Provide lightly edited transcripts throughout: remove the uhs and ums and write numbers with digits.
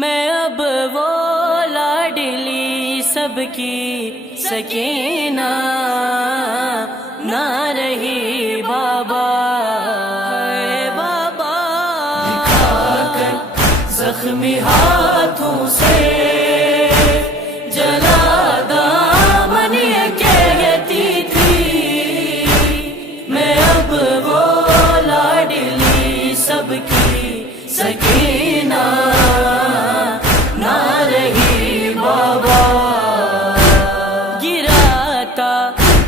میں اب وہ لاڈلی سب کی سکینہ نہ رہی بابا، اے بابا دکھا کر زخمی ہاتھوں سے جلا دامن یہ کہتی تھی، میں اب وہ لاڈلی سب کی سکینہ نہ رہی بابا، گراتا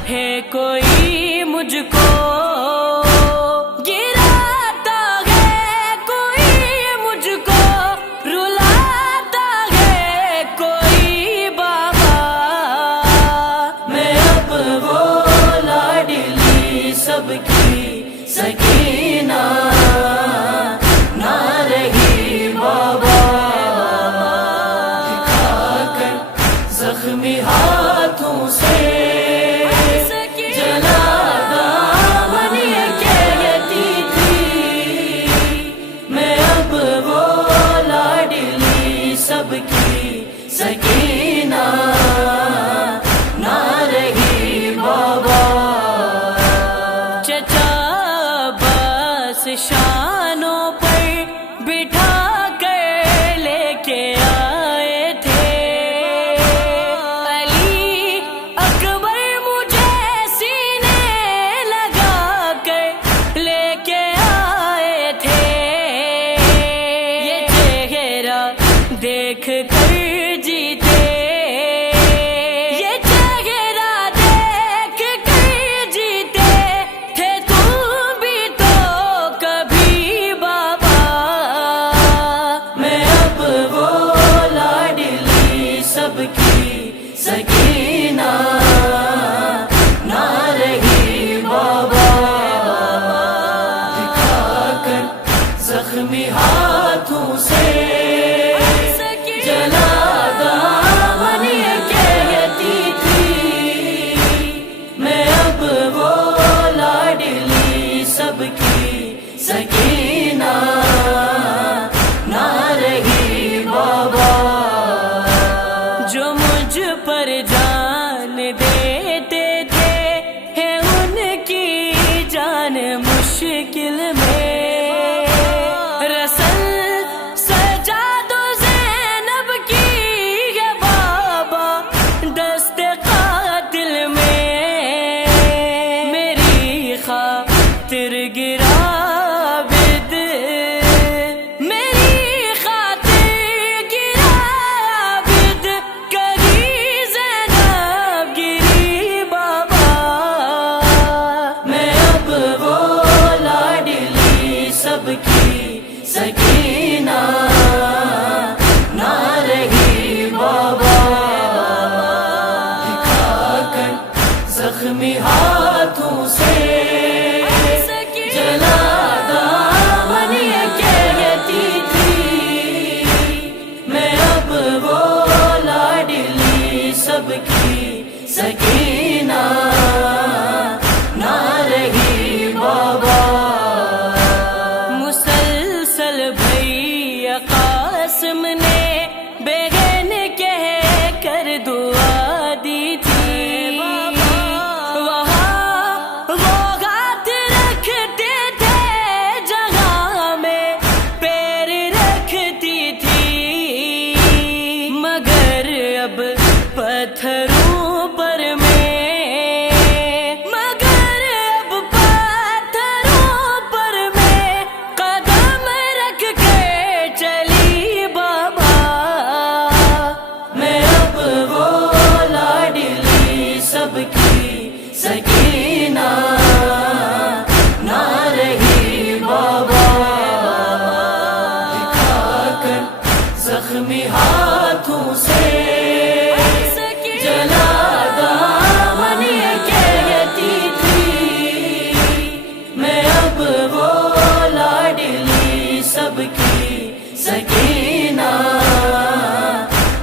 ہے کوئی مجھ کو، گراتا ہے کوئی مجھ کو، رلاتا ہے کوئی بابا، میں اب وہ لاڈلی سب کی سکینہ نہ رہی بابا، زخمی ہاتھوں سے جلا دامن یہ کہتی تھی، میں اب وہ لاڈلی سب کی سکینہ نہ رہی بابا، چچا بس شانوں پر بٹھا کر لے کے آئے تھے، دیکھ کر جیتے یہ چہرہ دیکھ کر جیتے تھے تم بھی تو کبھی بابا، میں اب وہ لاڈلی سب کی سکینہ نہ رہی بابا، دکھا کر زخمی ہاتھوں سے جلا دامن یہ کہتی تھی، میں اب وہ لاڈلی سب کی سکینہ نہ رہی بابا، جو مجھ پر جان دیتے تھے ہے ان کی جان مشکل میں، خاطر گرا بد میری خاطر گرا بد کری زینب گری بابا، میں اب وہ لاڈلی سب کی سکینہ نہ رہی بابا، دکھا کر زخمی ہاتھوں سے جلا دامن یہ کہتی تھی، میں اب وہ لاڈلی سب کی سکینہ نہ رہی بابا، مسلسل بھیا قاسم نے بہن کہہ کر دعا دی تھی، پتھروں پر میں مگر اب پتھروں پر میں قدم رکھ کے چلی بابا، میں اب وہ لاڈلی سب کی سکینہ نہ رہی بابا، دکھا کر زخمی ہاتھوں سے جلا دامن یہ کہتی تھی، میں اب وہ لاڈلی سب کی سکینہ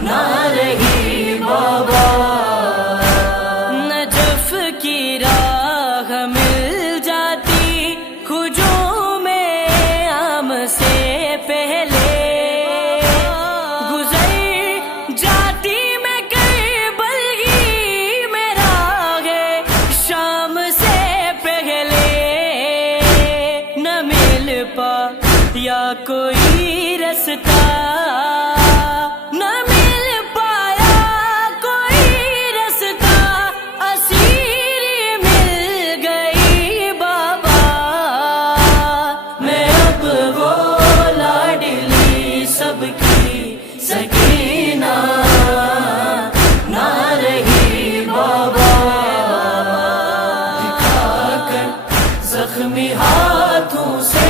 نہ رہی بابا، نجف کی راہ مل جاتی ہجوم عام سے پہلے، کی سکینہ نہ رہی بابا، دکھا کر زخمی ہاتھوں سے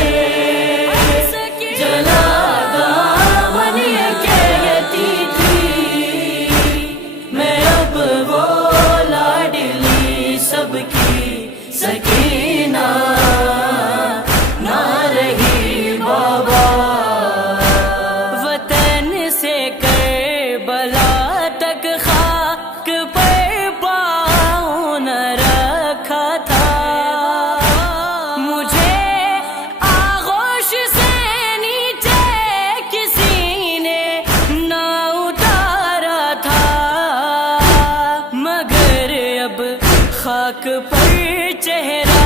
جلا دامن یہ کہتی تھی میں اب وہ لاڈلی سب کی سکینہ نہ رہی بابا، وطن سے کربلا تک خاک پر پاؤں نہ رکھا تھا، مجھے آغوش سے نیچے کسی نے نہ اتارا تھا، مگر اب خاک پر چہرہ،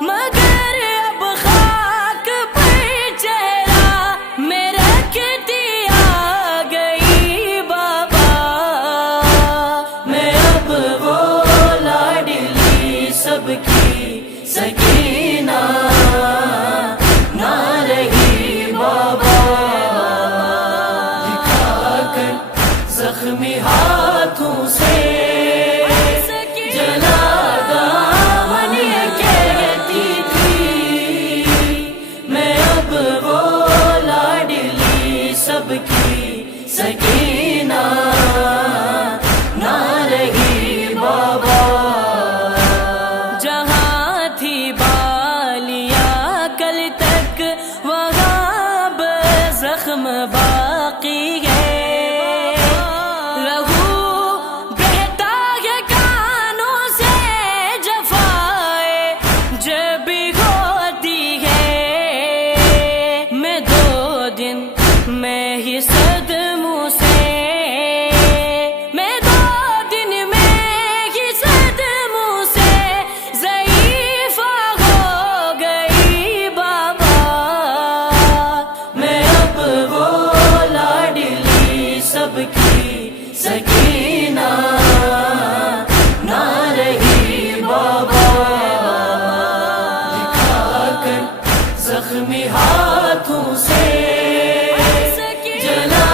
مگر اب خاک پر چہرہ میں رکھتی آ گئی بابا، میں اب وہ لاڈلی سب کی سکینہ نہ رہی بابا، دکھا کر زخمی ہاتھوں سے جلا دامن یہ کہتی تھی میں اب وہ لاڈلی سب کی سکینہ نہ رہی بابا، جہاں تھی بالیاں کل تک وہاں اب زخم باقی ہے، جب ہوتی ہے میں 2 دن میں ہی صدموں سے، میں 2 دن میں ہی صدموں سے ضعیف ہو گئی بابا، میں اب وہ لاڈلی سب کی سکینہ نہ رہی بابا، زخمی ہاتھوں سے جلا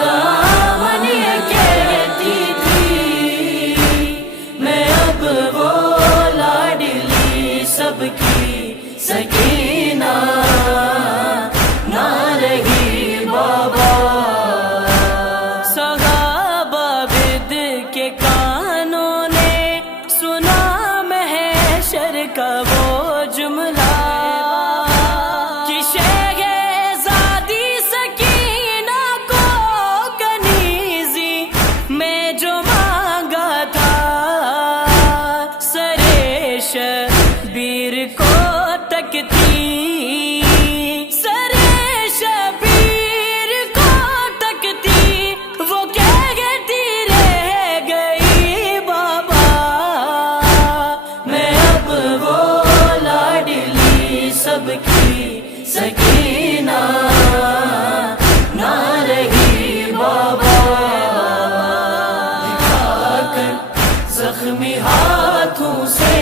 دامن یہ کہتی تھی میں اب وہ لاڈلی سب کی سکینہ نہ رہی بابا، صحابہ بد کے کانوں نے سنا محشر کا وہ جملہ، شہزادی سکینہ کو کنیزی میں جو مانگا تھا، سرے شبیر کو تکتی، سرے شبیر کو تکتی وہ کہتی رہ گئی بابا، میں اب وہ لاڈلی سب کی سکینہ نہ رہی بابا، دکھا کر زخمی ہاتھوں سے